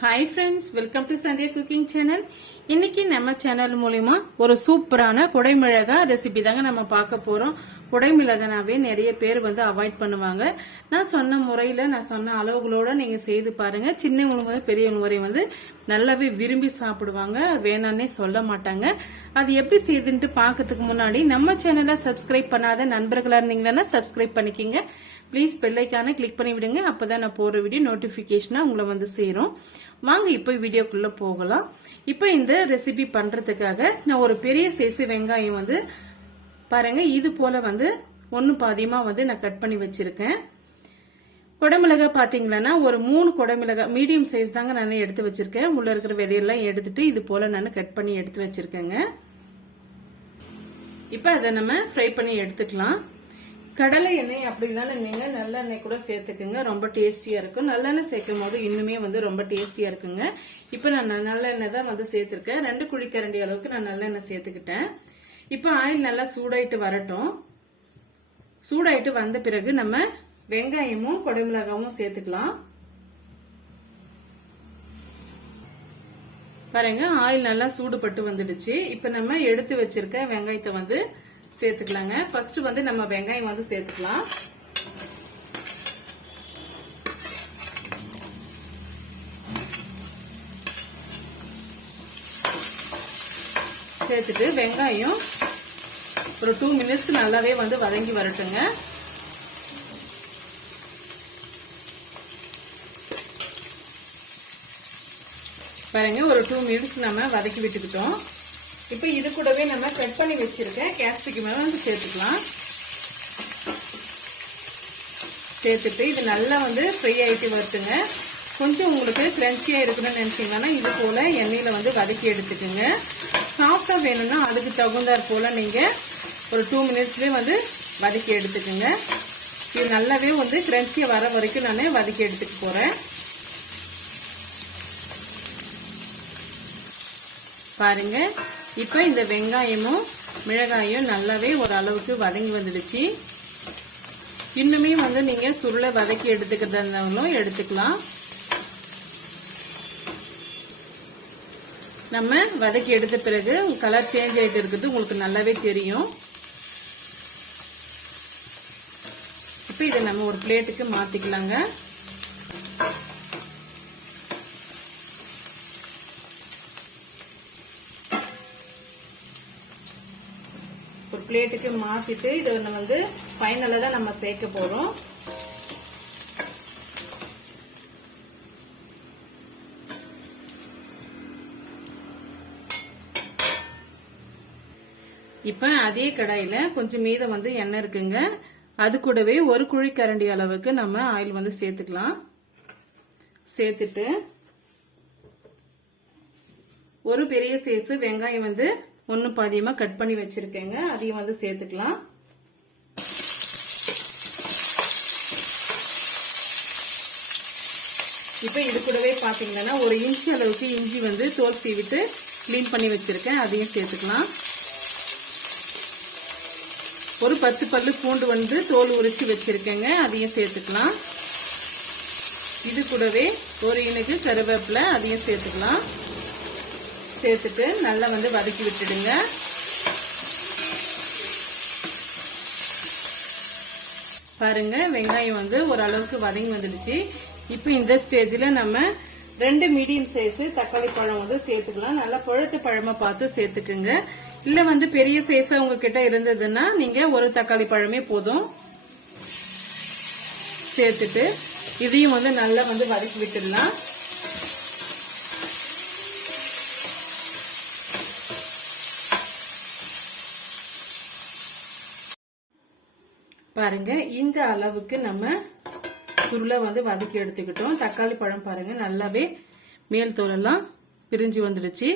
Hi friends welcome to Sandhya cooking channel இன்னைக்கு நம்ம channel மூலியமா ஒரு சூப்பரான குடைமிளகா ரெசிபி தாங்க நம்ம பார்க்க போறோம். குடைமிளகனாவே நிறைய பேர் வந்து அவாய்ட் பண்ணுவாங்க. நான் சொன்ன முறையில நான் சொன்ன அளவுகளோட நீங்க செய்து பாருங்க. சின்னவங்க முதல் பெரியவங்க வரை வந்து நல்லாவே விரும்பி சாப்பிடுவாங்க. வேணான்னே சொல்ல மாட்டாங்க. அது எப்படி செய்யுதுன்ட்டு பார்க்கறதுக்கு முன்னாடி நம்ம சேனலை சப்ஸ்கிரைப் பண்ணாத நண்பர்களா இருந்தீங்கன்னா சப்ஸ்கிரைப் பண்ணிக்கிங்க. ப்ளீஸ் பெல்லைக்கான கிளிக் பண்ணி விடுங்க. அப்பதான் நான் போகிற வீடியோ நோட்டிஃபிகேஷனாக உங்களை வந்து சேரும். வாங்க இப்போ வீடியோக்குள்ளே போகலாம். இப்போ இந்த ரெசிபி பண்ணுறதுக்காக நான் ஒரு பெரிய சேசு வெங்காயம் வந்து பாருங்க இது போல் வந்து ஒன்று பாதியமாக வந்து நான் கட் பண்ணி வச்சுருக்கேன். குடமிளகா பார்த்தீங்களன்னா ஒரு மூணு குடமிளகா மீடியம் சைஸ் தாங்க நான் எடுத்து வச்சிருக்கேன். உள்ள இருக்கிற விதையெல்லாம் எடுத்துட்டு இது போல நான் கட் பண்ணி எடுத்து வச்சிருக்கேங்க. இப்போ அதை நம்ம ஃப்ரை பண்ணி எடுத்துக்கலாம். கடலை எண்ணெய் அப்படிலாம் நீங்க நல்லெண்ணெய் கூட சேர்த்துக்குங்க. ரொம்ப டேஸ்டியா இருக்கும். நல்லெண்ணெய் சேர்க்கும் போது இன்னுமே வந்து ரொம்ப டேஸ்டியா இருக்குங்க. இப்போ நான் நல்லெண்ணெய் தான் வந்து சேர்த்திருக்கேன். ரெண்டு குழிக்கரண்டி அளவுக்கு நான் நல்லெண்ணெய் சேர்த்துக்கிட்டேன். இப்போ ஆயில் நல்லா சூடாயிட்டு வரட்டும். சூடாயிட்டு வந்த பிறகு நம்ம வெங்காயமும் கொடைமிளகாவும் சேர்த்துக்கலாம். பாருங்க ஆயில் நல்லா சூடுபட்டு வந்துடுச்சு. இப்போ நம்ம எடுத்து வச்சிருக்க வெங்காயத்தை வந்து சேர்த்துக்கலாங்க. ஃபர்ஸ்ட் வந்து நம்ம வெங்காயம் வந்து சேர்த்துக்கலாம். சேர்த்துட்டு வெங்காயம் ஒரு டூ மினிட்ஸ் நல்லாவே வந்து வதங்கி வரட்டுங்க. பாருங்க ஒரு டூ மினிட்ஸ் நம்ம வதக்கி விட்டுக்கிட்டோம். இப்போ இது கூடவே நம்ம கட் பண்ணி வச்சிருக்க கேப்சிகம் வந்து சேர்த்துக்கலாம். சேர்த்துட்டு இது நல்லா வந்து ஃப்ரை ஆகிட்டு வருதுங்க. கொஞ்சம் உங்களுக்கு கிரன்ச்சியாக இருக்கணும்னு நினச்சிங்கன்னா இது போல் எண்ணெயில் வந்து வதக்கி எடுத்துக்கோங்க. சாஃப்டாக வேணும்னா அதுக்கு தகுந்தாற் போல் நீங்கள் ஒரு டூ மினிட்ஸ்லேயே வந்து வதக்கி எடுத்துக்கோங்க. இது நல்லாவே வந்து கிரன்ச்சியா வர வரைக்கும் நான் வதக்கி எடுத்துக்க போகிறேன் பாருங்க. இப்போ இந்த வெங்காயமும் மிளகாயும் நல்லாவே ஒரு அளவுக்கு வதங்கி வந்துடுச்சு. இன்னுமே வந்து நீங்க சுருளை வதக்கி எடுத்துக்கிறதாலும் இருந்தாலும் எடுத்துக்கலாம். நம்ம வதக்கி எடுத்த பிறகு கலர் சேஞ்ச் ஆயிட்டு இருக்குது உங்களுக்கு நல்லாவே தெரியும். இப்போ இதை நம்ம ஒரு பிளேட்டுக்கு மாத்திக்கலாங்க. பிளேட்டுக்கு மாத்திட்டு இதை வந்து ஃபைனலா தான் நம்ம சேர்க்க போறோம். இப்ப அதே கடாயில கொஞ்சம் மீதம் வந்து எண்ணெய் இருக்குங்க. அது கூடவே ஒரு குழி கரண்டி அளவுக்கு நம்ம ஆயில் வந்து சேர்த்துக்கலாம். சேர்த்துட்டு ஒரு பெரிய சைஸ் வெங்காயம் வந்து ஒன்று பாதியமா கட் பண்ணி வச்சிருக்கேங்க. அதையும் வந்து சேர்த்துக்கலாம். இப்ப இது கூடவே பாத்தீங்கன்னா ஒரு இன்ச்சு அளவுக்கு இஞ்சி வந்து தோல் சீவிட்டு க்ளீன் பண்ணி வச்சிருக்கேன். அதையும் சேர்த்துக்கலாம். ஒரு பத்து பல்லு பூண்டு வந்து தோல் உரிச்சு வச்சிருக்கேங்க. அதையும் சேர்த்துக்கலாம். இது கூடவே ஒரு இனுக்கு கருவேப்பிலை அதையும் சேர்த்துக்கலாம். சேர்த்துட்டு நல்லா வந்து வதக்கி விட்டுடுங்க. பாருங்க வெங்காயம் வந்து ஓரளவுக்கு வதங்கி வந்துடுச்சு. இப்போ இந்த ஸ்டேஜில் நம்ம ரெண்டு மீடியம் சைஸ் தக்காளி பழம் வந்து சேர்த்துக்கலாம். நல்லா பழுத்த பழமா பார்த்து சேர்த்துக்குங்க. இல்ல வந்து பெரிய சைஸா உங்ககிட்ட இருந்ததுன்னா நீங்க ஒரு தக்காளி பழமே போதும். சேர்த்துட்டு இதையும் வந்து நல்லா வந்து வதக்கி விட்டுடலாம். பாருங்க இந்த அளவுக்கு நம்ம சுருளை வந்து வதக்கி எடுத்துக்கிட்டோம். தக்காளி பழம் பாருங்க நல்லாவே மேல் தோலெல்லாம் பிரிஞ்சு வந்துடுச்சு.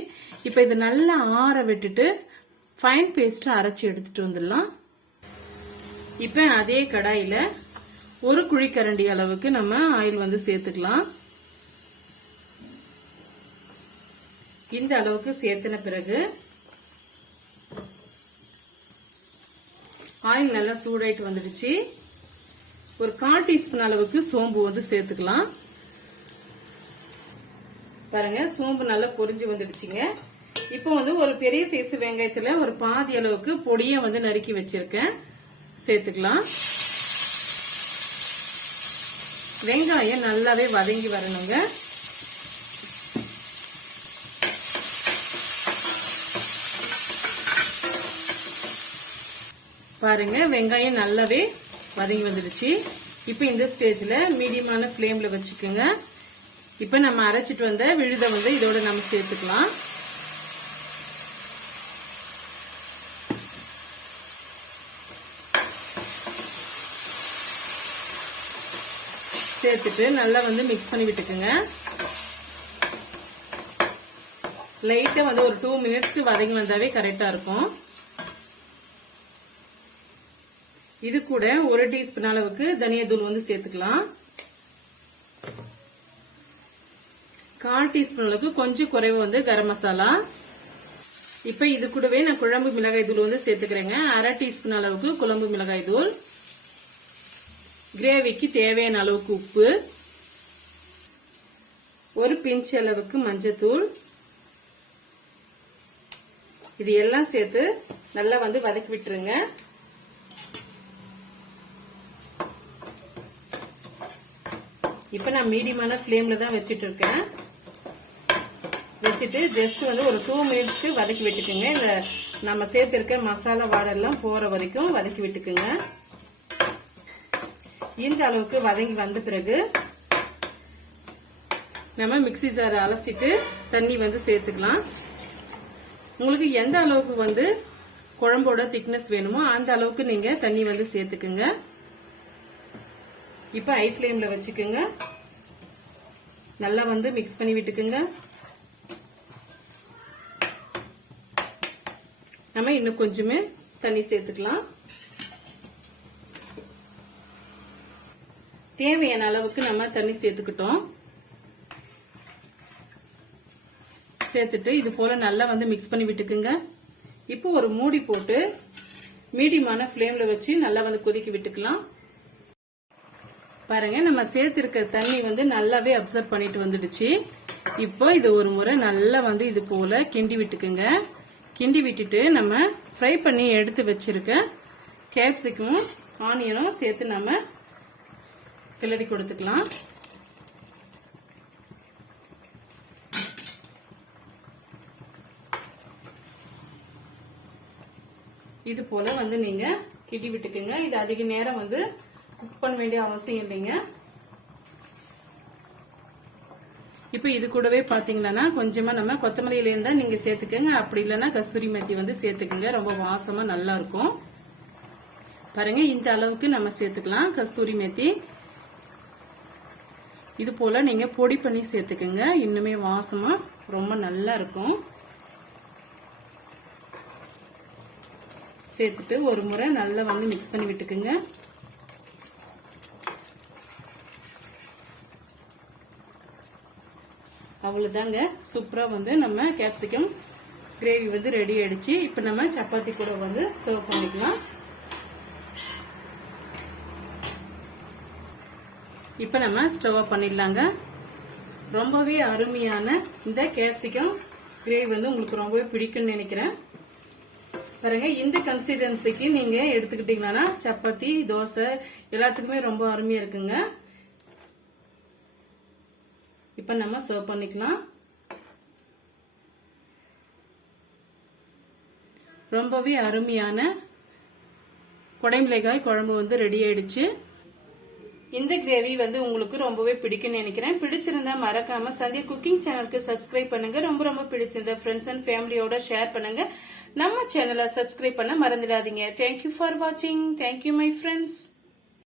இப்ப இதை நல்லா ஆற விட்டுட்டு ஃபைன் பேஸ்ட் அரைச்சி எடுத்துட்டு வந்துடலாம். இப்ப அதே கடாயில ஒரு குழிக்கரண்டி அளவுக்கு நம்ம ஆயில் வந்து சேர்த்துக்கலாம். இந்த அளவுக்கு சேர்த்தின பிறகு ஆயில் நல்லா சூடாயிட்டு வந்துடுச்சு. ஒரு கால் டீஸ்பூன் அளவுக்கு சோம்பு வந்து சேர்த்துக்கலாம். பாருங்க சோம்பு நல்லா பொரிஞ்சு வந்துடுச்சுங்க. இப்போ வந்து ஒரு பெரிய சைஸ் வெங்காயத்துல ஒரு பாதி அளவுக்கு பொடியை வந்து நறுக்கி வச்சிருக்கேன். சேர்த்துக்கலாம். வெங்காயம் நல்லாவே வதங்கி வரணுங்க. பாருங்க வெங்காயம் நல்லாவே வதங்கி வந்துடுச்சு. இப்போ இந்த ஸ்டேஜ்ல மீடியமான ஃப்ளேமில் வச்சுக்கோங்க. இப்போ நம்ம அரைச்சிட்டு வந்த விழுத வந்து இதோட நம்ம சேர்த்துக்கலாம். சேர்த்துட்டு நல்லா வந்து மிக்ஸ் பண்ணி விட்டுக்குங்க. லைட்டா வந்து ஒரு டூ மினிட்ஸ்க்கு வதங்கி வந்தாவே கரெக்டா இருக்கும். இது கூட ஒரு டீஸ்பூன் அளவுக்கு தனியாத்தூள் வந்து சேர்த்துக்கலாம். கால் டீஸ்பூன் அளவுக்கு கொஞ்சம் குறைவு வந்து கரம் மசாலா. இப்ப இது கூடவே நான் குழம்பு மிளகாய் தூள் வந்து சேர்த்துக்கிறேங்க. அரை டீஸ்பூன் அளவுக்கு குழம்பு மிளகாய் தூள். கிரேவிக்கு தேவையான அளவுக்கு உப்பு. ஒரு பிஞ்ச் அளவுக்கு மஞ்சத்தூள். இது எல்லாம் சேர்த்து நல்லா வந்து வதக்கி விட்டுருங்க. இப்ப நான் மீடியமான ஃப்ளேம்ல தான் வச்சிட்டு இருக்கேன் வச்சுட்டு ஜஸ்ட் வந்து ஒரு டூ மினிட்ஸ்க்கு வதக்கி விட்டுக்குங்க. இந்த நம்ம சேர்த்திருக்க மசாலா வாடெல்லாம் போற வரைக்கும் வதக்கி விட்டுக்குங்க. இந்த அளவுக்கு வதங்கி வந்த பிறகு நம்ம மிக்சி ஜார் அலசிட்டு தண்ணி வந்து சேர்த்துக்கலாம். உங்களுக்கு எந்த அளவுக்கு வந்து குழம்போட திக்னஸ் வேணுமோ அந்த அளவுக்கு நீங்க தண்ணி வந்து சேர்த்துக்குங்க. இப்ப ஐ ஃப்ளேமில் வச்சுக்கோங்க. நல்லா வந்து மிக்ஸ் பண்ணி விட்டுக்குங்க. நம்ம இன்னும் கொஞ்சமே தண்ணி சேர்த்துக்கலாம். தேவையான அளவுக்கு நம்ம தண்ணி சேர்த்துக்கிட்டோம். சேர்த்துட்டு இது போல நல்லா வந்து மிக்ஸ் பண்ணி விட்டுக்குங்க. இப்போ ஒரு மூடி போட்டு மீடியமான ஃப்ளேம்ல வச்சு நல்லா வந்து கொதிக்க விட்டுக்கலாம். பாருங்க நம்ம சேர்த்திருக்க தண்ணி வந்து நல்லாவே அப்சர்வ் பண்ணிட்டு வந்துடுச்சு. இப்போ இது ஒரு முறை நல்லா வந்து இது போல கிண்டி விட்டுக்குங்க. கிண்டி விட்டுட்டு நம்ம ஃப்ரை பண்ணி எடுத்து வச்சிருக்க கேப்சிக்கும் ஆனியனும் சேர்த்து நம்ம கிளறி கொடுத்துக்கலாம். இது போல வந்து நீங்க கிண்டி விட்டுக்குங்க. இது அதிக நேரம் வந்து குக் பண்ண வேண்டிய அவசியம் இல்லைங்க. இப்போ இது கூடவே பாத்தீங்கன்னா கொஞ்சமா நம்ம கொத்தமல்லியில இருந்தா நீங்க சேர்த்துக்கங்க. அப்படி இல்லைன்னா கஸ்தூரி மெத்தி வந்து சேர்த்துக்குங்க. ரொம்ப வாசமா நல்லா இருக்கும். பாருங்க இந்த அளவுக்கு நம்ம சேர்த்துக்கலாம் கஸ்தூரி மெத்தி. இது போல நீங்க பொடி பண்ணி சேர்த்துக்கங்க. இன்னுமே வாசமா ரொம்ப நல்லா இருக்கும். சேர்த்துட்டு ஒரு முறை நல்லா வந்து மிக்ஸ் பண்ணி விட்டுக்குங்க. அவ்வளோதாங்க சூப்பரா வந்து நம்ம கேப்சிகம் கிரேவி வந்து ரெடி ஆயிடுச்சு. இப்போ நம்ம சப்பாத்தி கூட வந்து சர்வ் பண்ணிக்கலாம். இப்போ நம்ம ஸ்டவ் பண்ணிடலாங்க. ரொம்பவே அருமையான இந்த கேப்சிகம் கிரேவி வந்து உங்களுக்கு ரொம்பவே பிடிக்கும்னு நினைக்கிறேன். பாருங்க இந்த கன்சிஸ்டன்சிக்கு நீங்க எடுத்துக்கிட்டீங்கன்னா சப்பாத்தி தோசை எல்லாத்துக்குமே ரொம்ப அருமையா இருக்குங்க. இப்ப நம்ம சர்வ் பண்ணிக்கலாம். ரொம்பவே அருமையான கொடைமிளகாய் குழம்பு வந்து ரெடி ஆயிடுச்சு. இந்த கிரேவி வந்து உங்களுக்கு ரொம்பவே பிடிக்கும்னு நினைக்கிறேன். பிடிச்சிருந்தா மறக்காம சந்தியா குக்கிங் சேனலுக்கு சப்ஸ்கிரைப் பண்ணுங்க. ரொம்ப ரொம்ப பிடிச்சிருந்தா ஃப்ரெண்ட்ஸ் அண்ட் ஃபேமிலியோட ஷேர் பண்ணுங்க. நம்ம சேனலை சப்ஸ்கிரைப் பண்ண மறந்துடாதீங்க. தேங்க்யூ ஃபார் வாட்சிங் தேங்க்யூ மை ஃப்ரெண்ட்ஸ்